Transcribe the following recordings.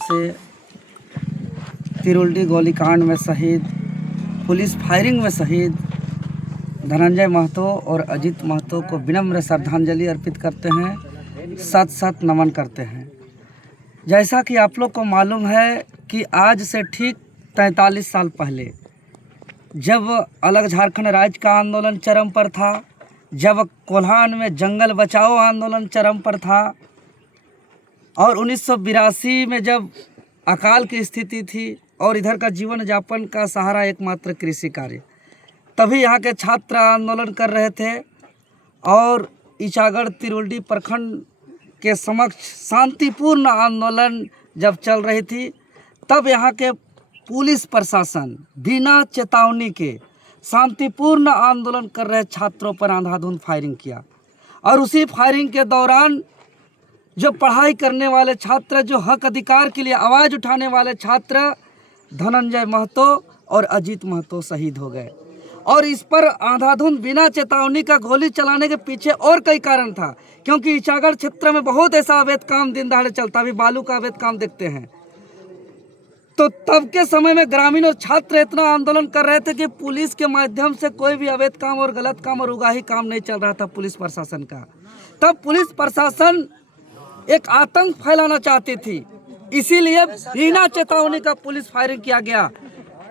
से तिरुल्डी गोलीकांड में शहीद, पुलिस फायरिंग में शहीद धनंजय महतो और अजीत महतो को विनम्र श्रद्धांजलि अर्पित करते हैं, सत सत नमन करते हैं। जैसा कि आप लोग को मालूम है कि आज से ठीक 43 साल पहले जब अलग झारखंड राज्य का आंदोलन चरम पर था, जब कोल्हान में जंगल बचाओ आंदोलन चरम पर था और 1982 में जब अकाल की स्थिति थी और इधर का जीवन यापन का सहारा एकमात्र कृषि कार्य, तभी यहाँ के छात्र आंदोलन कर रहे थे और ईचागढ़ तिरुल्डी प्रखंड के समक्ष शांतिपूर्ण आंदोलन जब चल रही थी, तब यहाँ के पुलिस प्रशासन बिना चेतावनी के शांतिपूर्ण आंदोलन कर रहे छात्रों पर अंधाधुंध फायरिंग किया। और उसी फायरिंग के दौरान जो पढ़ाई करने वाले छात्र, जो हक अधिकार के लिए आवाज़ उठाने वाले छात्र धनंजय महतो और अजीत महतो शहीद हो गए। और इस पर अंधाधुंध बिना चेतावनी का गोली चलाने के पीछे और कई कारण था, क्योंकि ईचागढ़ क्षेत्र में बहुत ऐसा अवैध काम दिन दहाड़े चलता, अभी बालू का अवैध काम देखते हैं। तो तब के समय में ग्रामीण और छात्र इतना आंदोलन कर रहे थे कि पुलिस के माध्यम से कोई भी अवैध काम और गलत काम और उगाही काम नहीं चल रहा था पुलिस प्रशासन का। तब पुलिस प्रशासन एक आतंक फैलाना चाहती थी, इसीलिए बिना चेतावनी का पुलिस फायरिंग किया गया।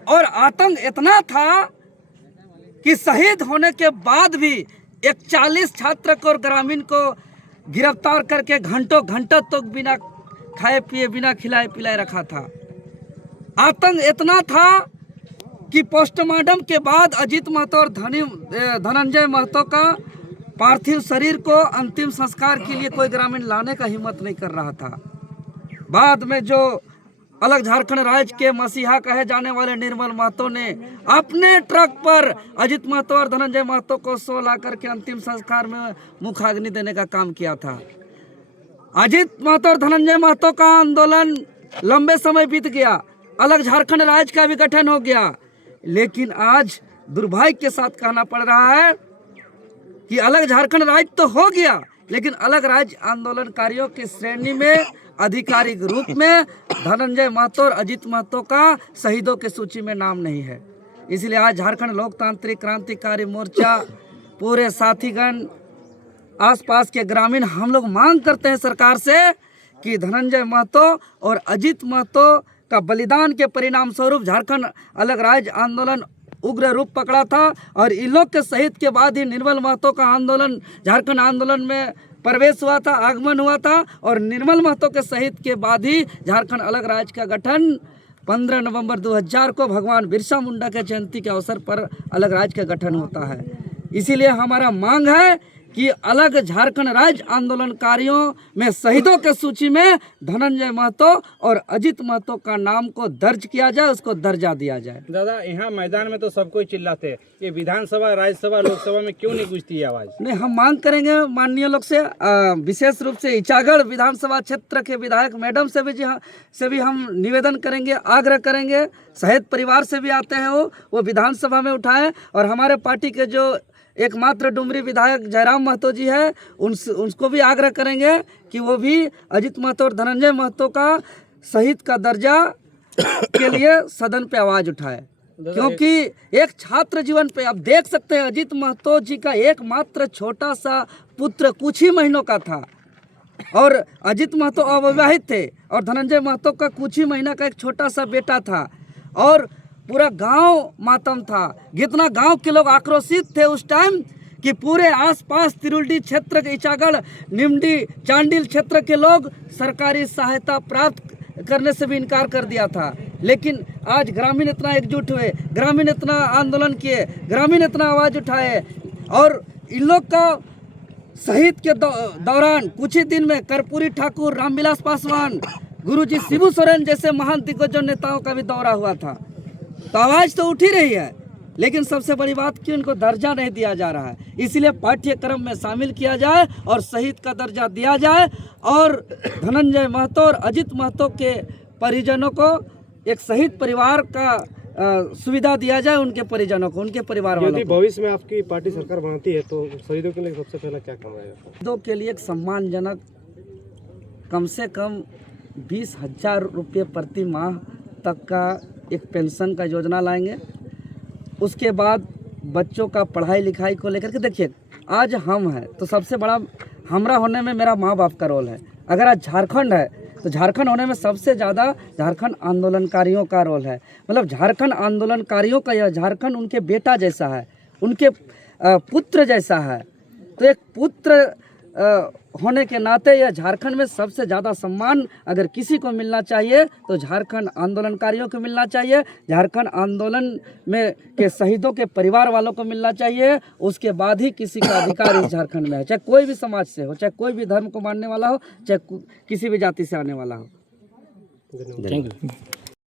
और आतंक इतना था कि शहीद होने के बाद भी एक 40 छात्र को और ग्रामीण को गिरफ्तार करके घंटों तक बिना खाए पिए, बिना खिलाए पिलाए रखा था। आतंक इतना था कि पोस्टमार्टम के बाद अजीत महतो और धनंजय महतो का पार्थिव शरीर को अंतिम संस्कार के लिए कोई ग्रामीण लाने का हिम्मत नहीं कर रहा था। बाद में जो अलग झारखंड राज्य के मसीहा कहे जाने वाले निर्मल महतो ने अपने ट्रक पर अजीत महतो और धनंजय महतो को सो ला करके अंतिम संस्कार में मुखाग्नि देने का काम किया था। अजीत महतो और धनंजय महतो का आंदोलन लंबे समय बीत गया, अलग झारखंड राज्य का भी गठन हो गया, लेकिन आज दुर्भाग्य के साथ कहना पड़ रहा है कि अलग झारखंड राज्य तो हो गया, लेकिन अलग राज्य आंदोलनकारियों की श्रेणी में आधिकारिक रूप में धनंजय महतो और अजीत महतो का शहीदों की सूची में नाम नहीं है। इसलिए आज झारखंड लोकतांत्रिक क्रांतिकारी मोर्चा, पूरे साथीगण, आसपास के ग्रामीण, हम लोग मांग करते हैं सरकार से कि धनंजय महतो और अजीत महतो का बलिदान के परिणाम स्वरूप झारखंड अलग राज्य आंदोलन उग्र रूप पकड़ा था और इन लोग के शहीद के बाद ही निर्मल महतो का आंदोलन झारखंड आंदोलन में प्रवेश हुआ था, आगमन हुआ था। और निर्मल महतो के शहीद के बाद ही झारखंड अलग राज्य का गठन 15 नवंबर 2000 को भगवान बिरसा मुंडा के जयंती के अवसर पर अलग राज्य का गठन होता है। इसीलिए हमारा मांग है कि अलग झारखंड राज्य आंदोलनकारियों में शहीदों के सूची में धनंजय महतो और अजीत महतो का नाम को दर्ज किया जाए, उसको दर्जा दिया जाए। दादा, यहाँ मैदान में तो सब कोई चिल्लाते हैं, ये विधानसभा, राज्यसभा, लोकसभा में क्यों नहीं गूंजती आवाज? नहीं, हम मांग करेंगे माननीय लोग से, विशेष रूप से ईचागढ़ विधानसभा क्षेत्र के विधायक मैडम से भी हम निवेदन करेंगे, आग्रह करेंगे। शहीद परिवार से भी आते हैं, वो विधानसभा में उठाएं। और हमारे पार्टी के जो एकमात्र डुमरी विधायक जयराम महतो जी है, उनको भी आग्रह करेंगे कि वो भी अजीत महतो और धनंजय महतो का शहीद का दर्जा के लिए सदन पे आवाज उठाए। क्योंकि एक छात्र जीवन पे आप देख सकते हैं, अजीत महतो जी का एकमात्र छोटा सा पुत्र कुछ ही महीनों का था और अजीत महतो अविवाहित थे और धनंजय महतो का कुछ ही महीना का एक छोटा सा बेटा था और पूरा गांव मातम था। कितना गांव के लोग आक्रोशित थे उस टाइम कि पूरे आसपास तिरुल्डी क्षेत्र के, ईचागढ़, निमडी, चांडिल क्षेत्र के लोग सरकारी सहायता प्राप्त करने से भी इनकार कर दिया था। लेकिन आज ग्रामीण इतना एकजुट हुए, ग्रामीण इतना आंदोलन किए, ग्रामीण इतना आवाज़ उठाए और इन लोग का शहीद के दौरान कुछ ही दिन में कर्पूरी ठाकुर, रामविलास पासवान, गुरुजी शिबू सोरेन जैसे महान दिग्गजों नेताओं का भी दौरा हुआ था। तो आवाज़ तो उठ ही रही है, लेकिन सबसे बड़ी बात कि उनको दर्जा नहीं दिया जा रहा है। इसलिए पाठ्यक्रम में शामिल किया जाए और शहीद का दर्जा दिया जाए और धनंजय महतो और अजीत महतो के परिजनों को एक शहीद परिवार का सुविधा दिया जाए, उनके परिजनों को, उनके परिवार वालों को। यदि भविष्य में आपकी पार्टी सरकार बनाती है तो शहीदों के लिए सबसे पहला क्या काम आएगा? शहीदों के लिए एक सम्मानजनक, कम से कम 20,000 रुपये प्रति माह तक का एक पेंशन का योजना लाएंगे। उसके बाद बच्चों का पढ़ाई लिखाई को लेकर के देखिए, आज हम हैं तो सबसे बड़ा हमरा होने में मेरा माँ बाप का रोल है। अगर आज झारखंड है तो झारखंड होने में सबसे ज़्यादा झारखंड आंदोलनकारियों का रोल है। मतलब झारखंड आंदोलनकारियों का यह झारखंड उनके बेटा जैसा है, उनके पुत्र जैसा है। तो एक पुत्र होने के नाते यह झारखंड में सबसे ज़्यादा सम्मान अगर किसी को मिलना चाहिए तो झारखंड आंदोलनकारियों को मिलना चाहिए, झारखंड आंदोलन में के शहीदों के परिवार वालों को मिलना चाहिए। उसके बाद ही किसी का अधिकार इस झारखंड में है, चाहे कोई भी समाज से हो, चाहे कोई भी धर्म को मानने वाला हो, चाहे किसी भी जाति से आने वाला हो। Thank you.